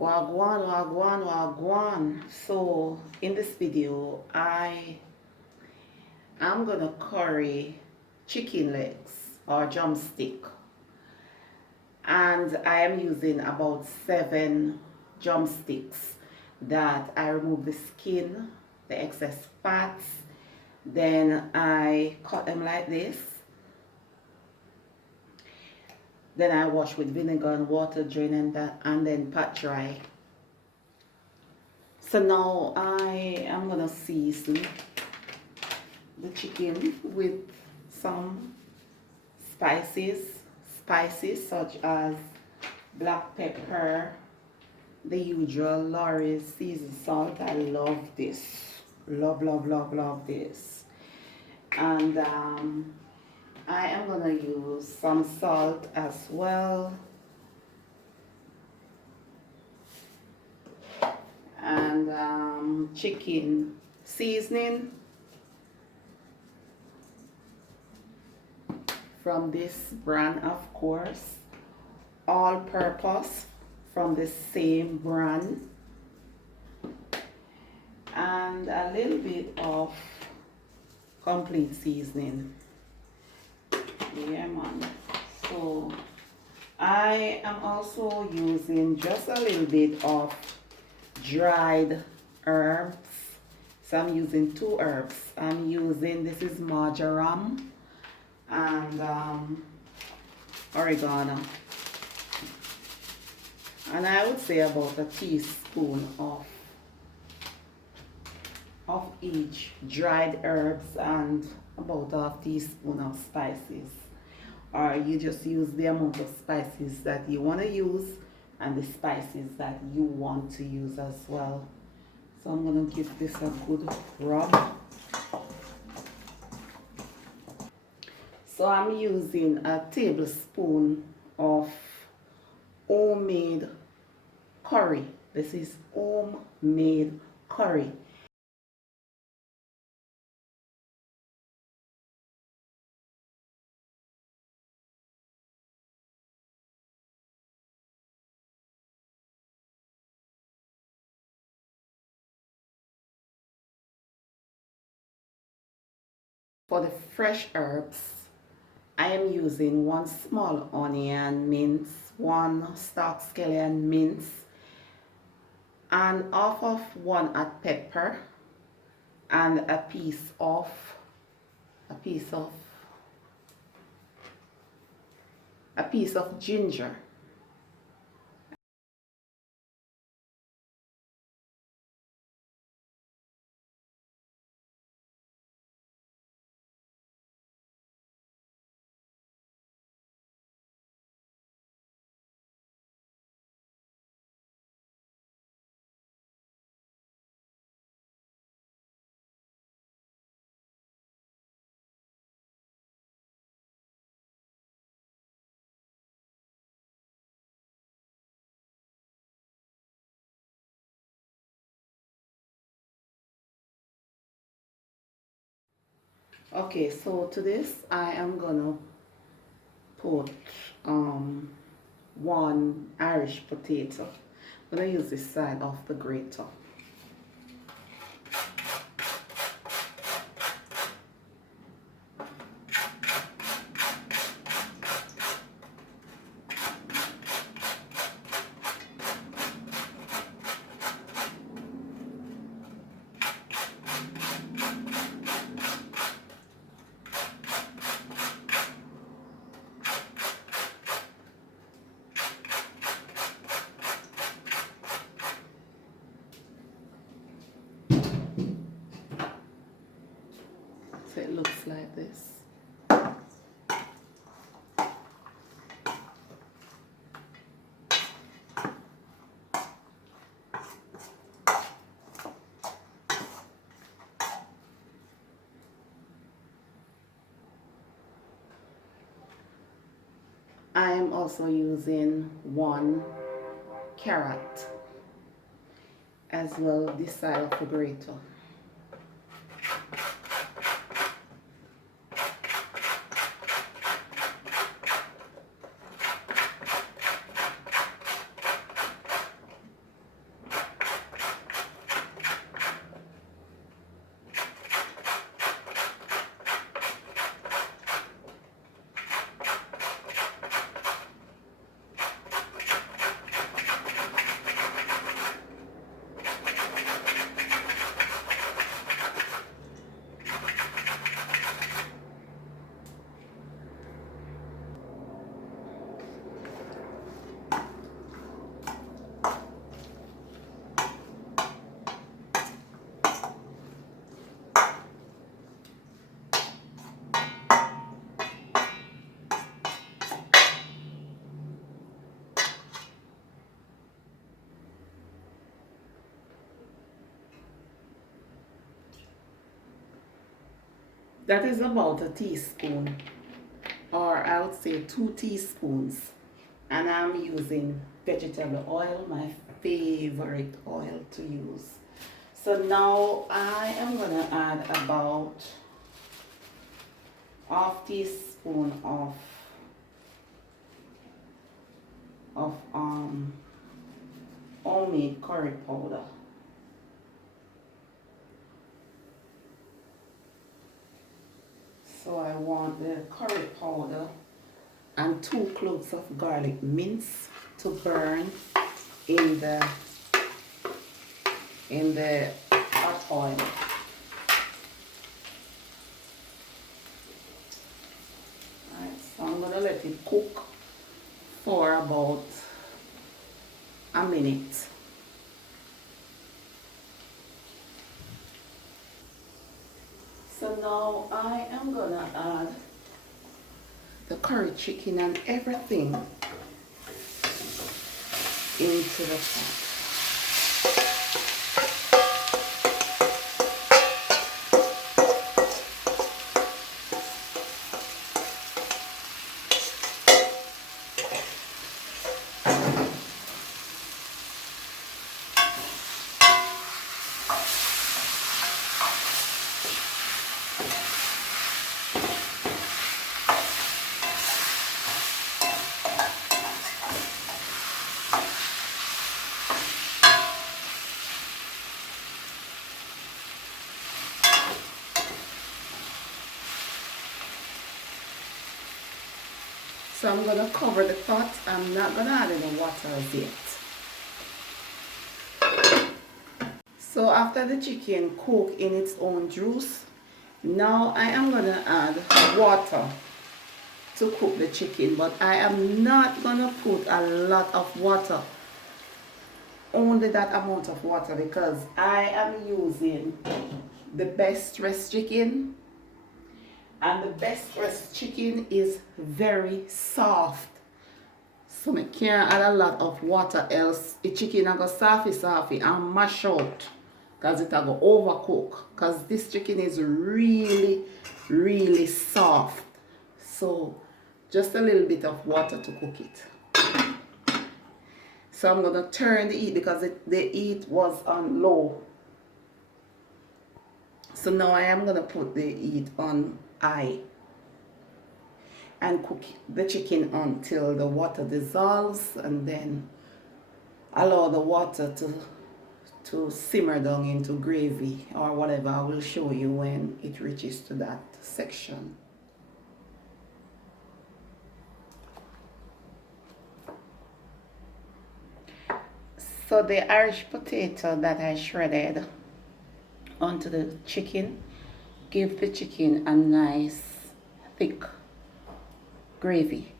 Wagwan, wagwan, wagwan. So in this video, I am gonna curry chicken legs or drumstick, and I am using about 7 drumsticks that I remove the skin, the excess fats, then I cut them like this. Then I wash with vinegar and water, drain that, and then pat dry. So now I am gonna season the chicken with some spices such as black pepper, the usual Lorry's seasoned salt. I love this, love this. And I am gonna use some salt as well, and chicken seasoning from this brand, of course, all purpose from the same brand, and a little bit of complete seasoning. Yeah, man. So I am also using just a little bit of dried herbs. So I'm using 2 herbs. I'm using, this is marjoram and oregano, and I would say about a teaspoon of each dried herbs and about a teaspoon of spices, or you just use the amount of spices that you want to use and the spices that you want to use as well. So I'm going to give this a good rub. So I'm using a tablespoon of homemade curry. This is homemade curry. For the fresh herbs, I am using 1 small onion mince, 1 stalk scallion mince, and half of 1 pepper, and a piece of a piece of a piece of ginger. Okay, so to this I am gonna put 1 Irish potato. I'm gonna use this side of the grater. So it looks like this. I am also using 1 carrot as well, this side of the grater. That is about a teaspoon, or I would say 2 teaspoons. And I'm using vegetable oil, my favorite oil to use. So now I am gonna add about half teaspoon of homemade curry powder. So I want the curry powder and 2 cloves of garlic mince to burn in the hot oil. Alright, so I'm gonna let it cook for about a minute. So now I am gonna add the curry chicken and everything into the pot. So I'm gonna cover the pot. I'm not gonna add any water as yet. So after the chicken cook in its own juice, now I am gonna add water to cook the chicken, but I am not gonna put a lot of water, only that amount of water, because I am using the best rest chicken, and the best rest chicken is very soft, so I can't add a lot of water, else the chicken I go softy and mash out, because it go overcook, because this chicken is really soft. So just a little bit of water to cook it. So I'm gonna turn the heat, because the heat was on low. So now I am gonna put the heat on high and cook the chicken until the water dissolves, and then allow the water to simmer down into gravy or whatever. I will show you when it reaches to that section. So the Irish potato that I shredded onto the chicken give the chicken a nice thick gravy.